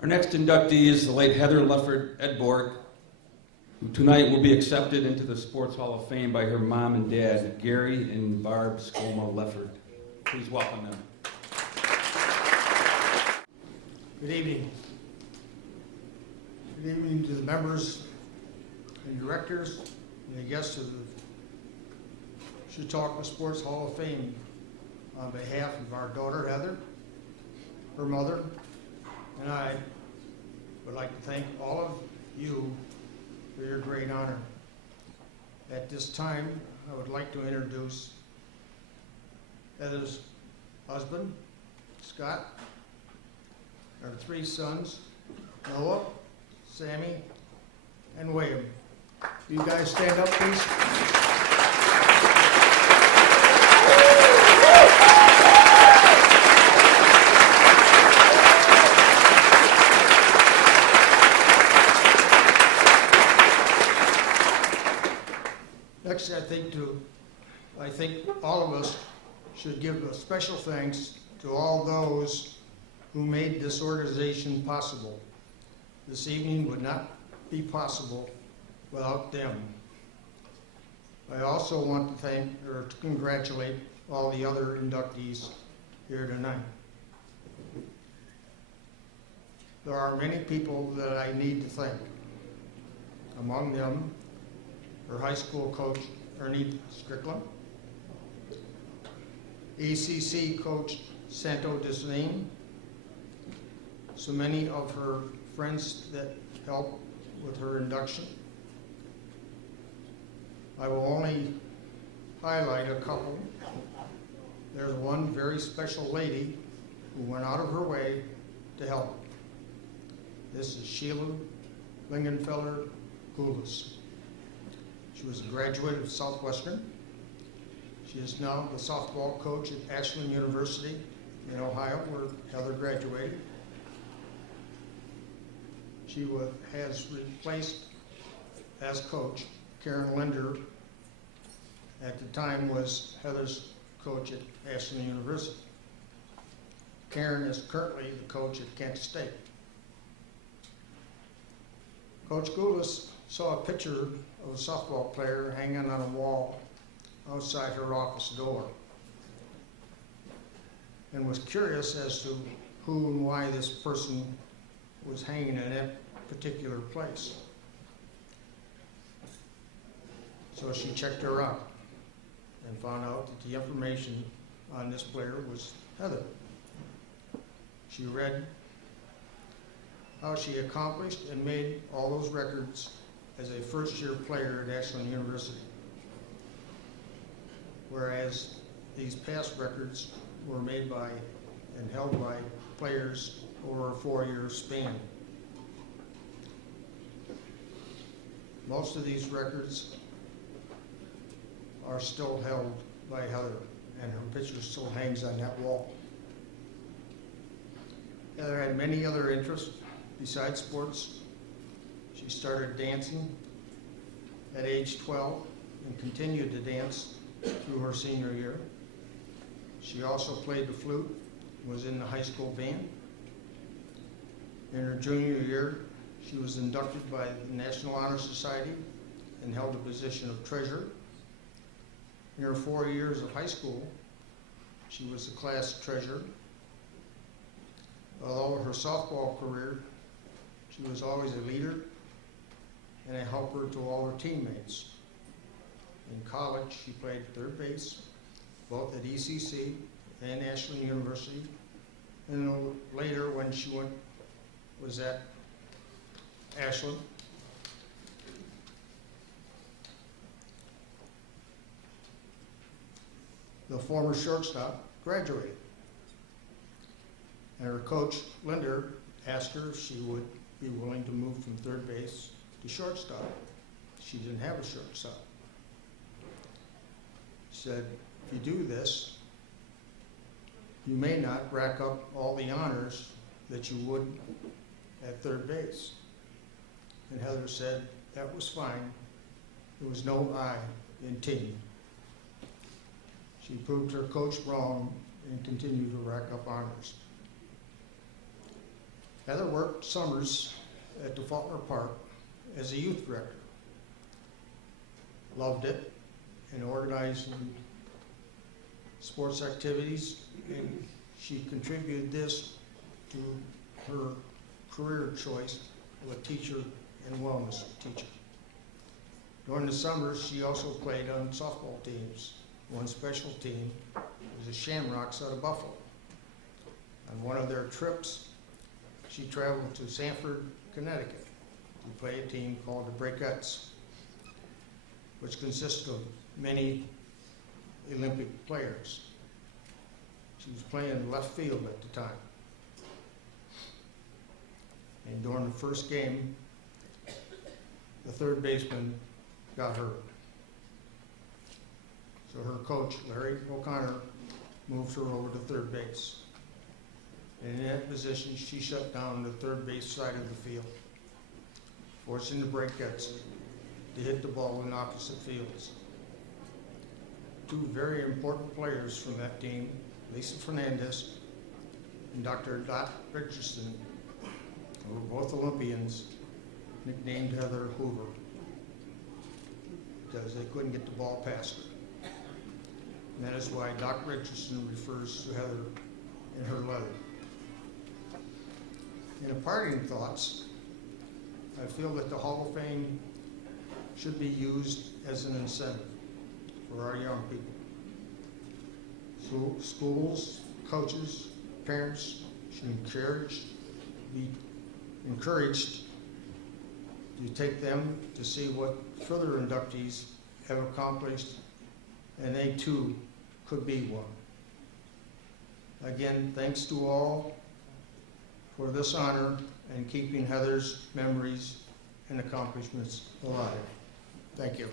Our next inductee is the late Heather Lefford Edborg, who tonight will be accepted into the Sports Hall of Fame by her mom and dad, Gary and Barb Skoma Lefford. Please welcome them. Good evening. Good evening to the members and directors and the guests of the CSHOF Sports Hall of Fame. On behalf of our daughter Heather, her mother, and I would like to thank all of you for your great honor. At this time, I would like to introduce Heather's husband, Scott, our three sons, Noah, Sammy, and William. You guys stand up, please. Next, I think all of us should give a special thanks to all those who made this organization possible. This evening would not be possible without them. I also want to congratulate all the other inductees here tonight. There are many people that I need to thank. Among them, her high school coach, Ernie Strickland, ACC coach, Santo Disney, so many of her friends that helped with her induction. I will only highlight a couple. There's one very special lady who went out of her way to help. This is Sheila Lingenfeller Goulas. She was a graduate of Southwestern. She is now the softball coach at Ashland University in Ohio, where Heather graduated. She has replaced, as coach, Karen Linder, at the time was Heather's coach at Ashland University. Karen is currently the coach at Kent State. Coach Goulas saw a picture of a softball player hanging on a wall outside her office door and was curious as to who and why this person was hanging in that particular place. So she checked her out and found out that the information on this player was Heather. She read how she accomplished and made all those records as a first-year player at Ashland University, whereas these past records were made by and held by players over a 4-year span. Most of these records are still held by Heather, and her picture still hangs on that wall. Heather had many other interests besides sports. She started dancing at age 12 and continued to dance through her senior year. She also played the flute, was in the high school band. In her junior year, she was inducted by the National Honor Society and held the position of treasurer. In her 4 years of high school, she was the class treasurer. Although her softball career, she was always a leader and a helper to all her teammates. In college, she played third base, both at ECC and Ashland University. And later, when she was at Ashland, the former shortstop graduated. And her coach, Linder, asked her if she would be willing to move from third base to shortstop. She didn't have a shortstop. She said, if you do this, you may not rack up all the honors that you would at third base. And Heather said that was fine. There was no I in team. She proved her coach wrong and continued to rack up honors. Heather worked summers at the Faulkner Park as a youth director. Loved it and organizing sports activities, and she contributed this to her career choice of a teacher and wellness teacher. During the summers, she also played on softball teams. One special team was the Shamrocks out of Buffalo. On one of their trips, she traveled to Sanford, Connecticut to play a team called the Breakettes, which consisted of many Olympic players. She was playing left field at the time. And during the first game, the third baseman got hurt. So her coach, Larry O'Connor, moved her over to third base. And in that position, she shut down the third base side of the field, forcing the Breakettes to hit the ball in opposite fields. Two very important players from that team, Lisa Fernandez and Dr. Dot Richardson, who were both Olympians, nicknamed Heather Hoover because they couldn't get the ball past her. And that is why Doc Richardson refers to Heather in her letter. In a parting thoughts, I feel that the Hall of Fame should be used as an incentive for our young people. So schools, coaches, parents should be encouraged to take them to see what further inductees have accomplished, and they too could be one. Again, thanks to all for this honor and keeping Heather's memories and accomplishments alive. Thank you.